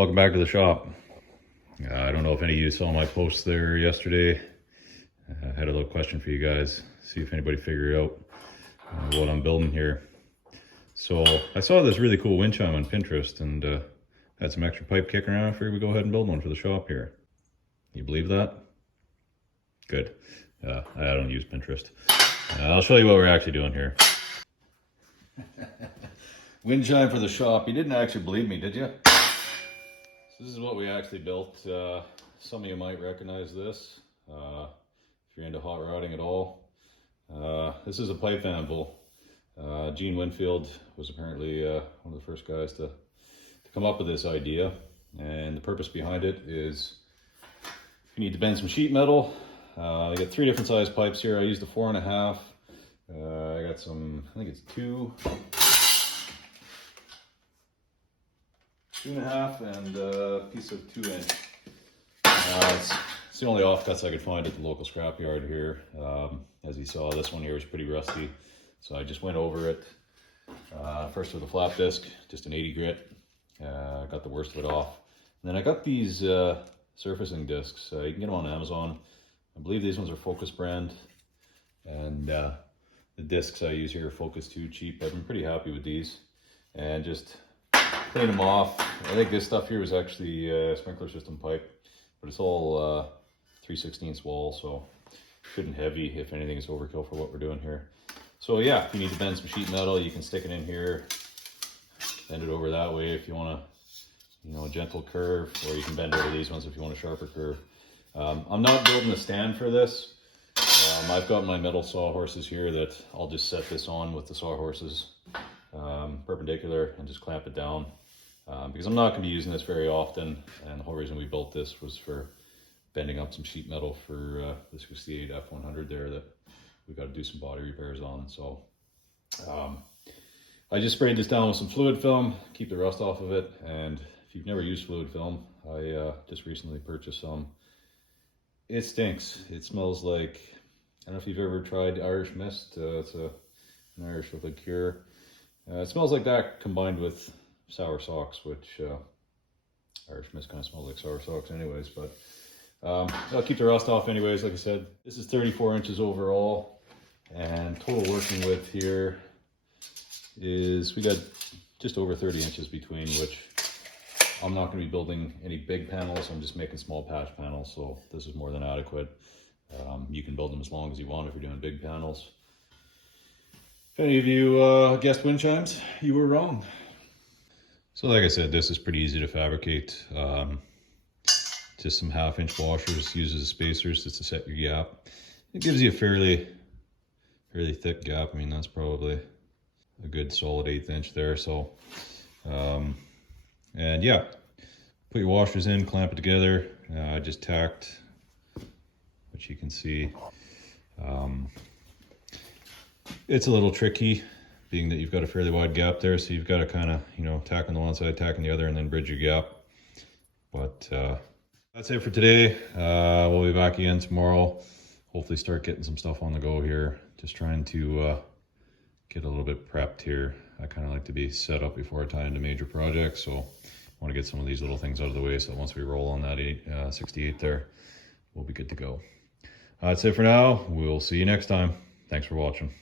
Welcome back to the shop. I don't know if any of you saw my post there yesterday. I had a little question for you guys, see if anybody figured out what I'm building here. So I saw this really cool wind chime on Pinterest and had some extra pipe kicking around. I figured we'd go ahead and build one for the shop here. You believe that? Good. I don't use Pinterest. I'll show you what we're actually doing here. Wind chime for the shop. You didn't actually believe me, did you? So this is what we actually built. Some of you might recognize this if you're into hot rodding at all. This is a pipe anvil. Gene Winfield was apparently one of the first guys to come up with this idea, and the purpose behind it is if you need to bend some sheet metal. I got 3 different size pipes here. I used a 4.5. I got some, I think it's 2.5 and a piece of 2 inch. It's the only offcuts I could find at the local scrapyard here. As you saw, this one here was pretty rusty, so I just went over it first with a flap disc, just an 80 grit. Got the worst of it off. And then I got these surfacing discs. You can get them on Amazon. I believe these ones are Focus brand, and the discs I use here are Focus 2 cheap. I've been pretty happy with these, and just clean them off. I think this stuff here was actually sprinkler system pipe, but it's all 3/16 wall, so shouldn't heavy. If anything, is overkill for what we're doing here. So yeah, if you need to bend some sheet metal, you can stick it in here, bend it over that way if you want a gentle curve, or you can bend over these ones if you want a sharper curve. I'm not building a stand for this. I've got my metal sawhorses here that I'll just set this on with the sawhorses perpendicular and just clamp it down, because I'm not going to be using this very often, and the whole reason we built this was for bending up some sheet metal for the 68 F100 there that we've got to do some body repairs on. So I just sprayed this down with some fluid film, keep the rust off of it. And if you've never used fluid film, I just recently purchased some. It stinks. It smells like, I don't know if you've ever tried Irish Mist. It's an Irish liqueur. It smells like that combined with sour socks, which Irish Mist kind of smells like sour socks anyways, but I'll keep the rust off anyways. Like I said, this is 34 inches overall, and total working width here is, we got just over 30 inches between, which I'm not going to be building any big panels. I'm just making small patch panels, so this is more than adequate. You can build them as long as you want if you're doing big panels. If any of you guessed wind chimes, you were wrong. So like I said, this is pretty easy to fabricate. Just some 1/2 inch washers, uses spacers just to set your gap. It gives you a fairly thick gap. I mean, that's probably a good solid 1/8 inch there. So, and yeah, put your washers in, clamp it together. I just tacked, which you can see. It's a little tricky, being that you've got a fairly wide gap there, so you've got to kind of, tack on the one side, tack on the other, and then bridge your gap. But that's it for today. We'll be back again tomorrow. Hopefully start getting some stuff on the go here. Just trying to get a little bit prepped here. I kind of like to be set up before I tie into major projects, so I want to get some of these little things out of the way, so once we roll on that 68 there, we'll be good to go. That's it for now. We'll see you next time. Thanks for watching.